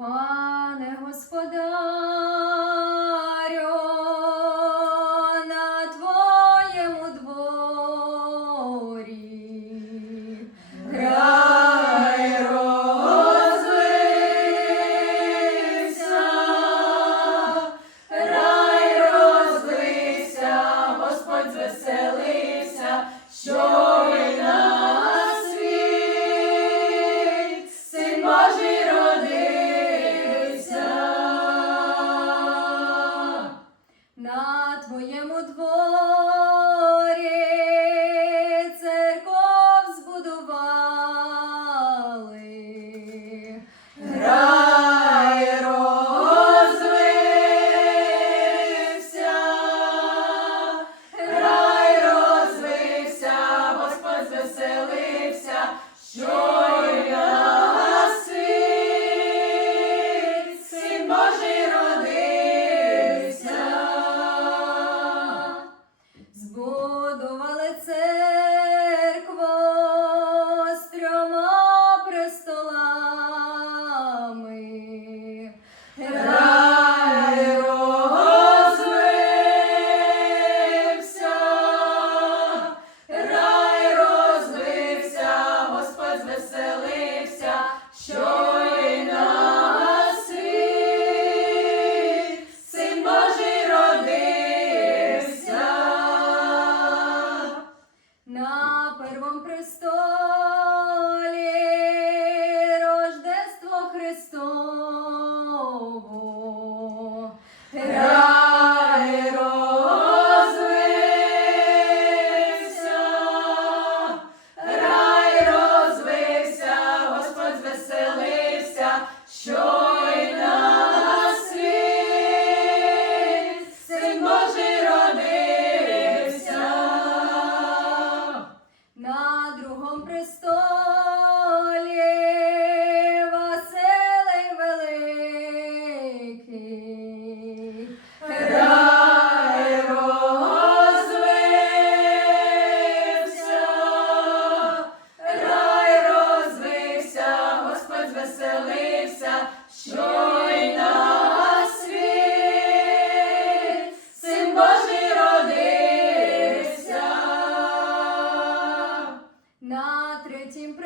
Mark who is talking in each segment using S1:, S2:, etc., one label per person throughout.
S1: Пане господарю, твоєму дворі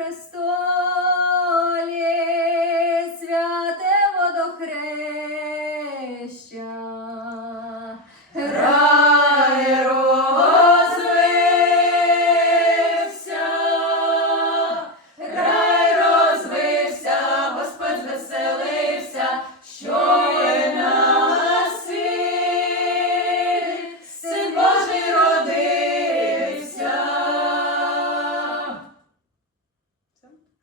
S1: horas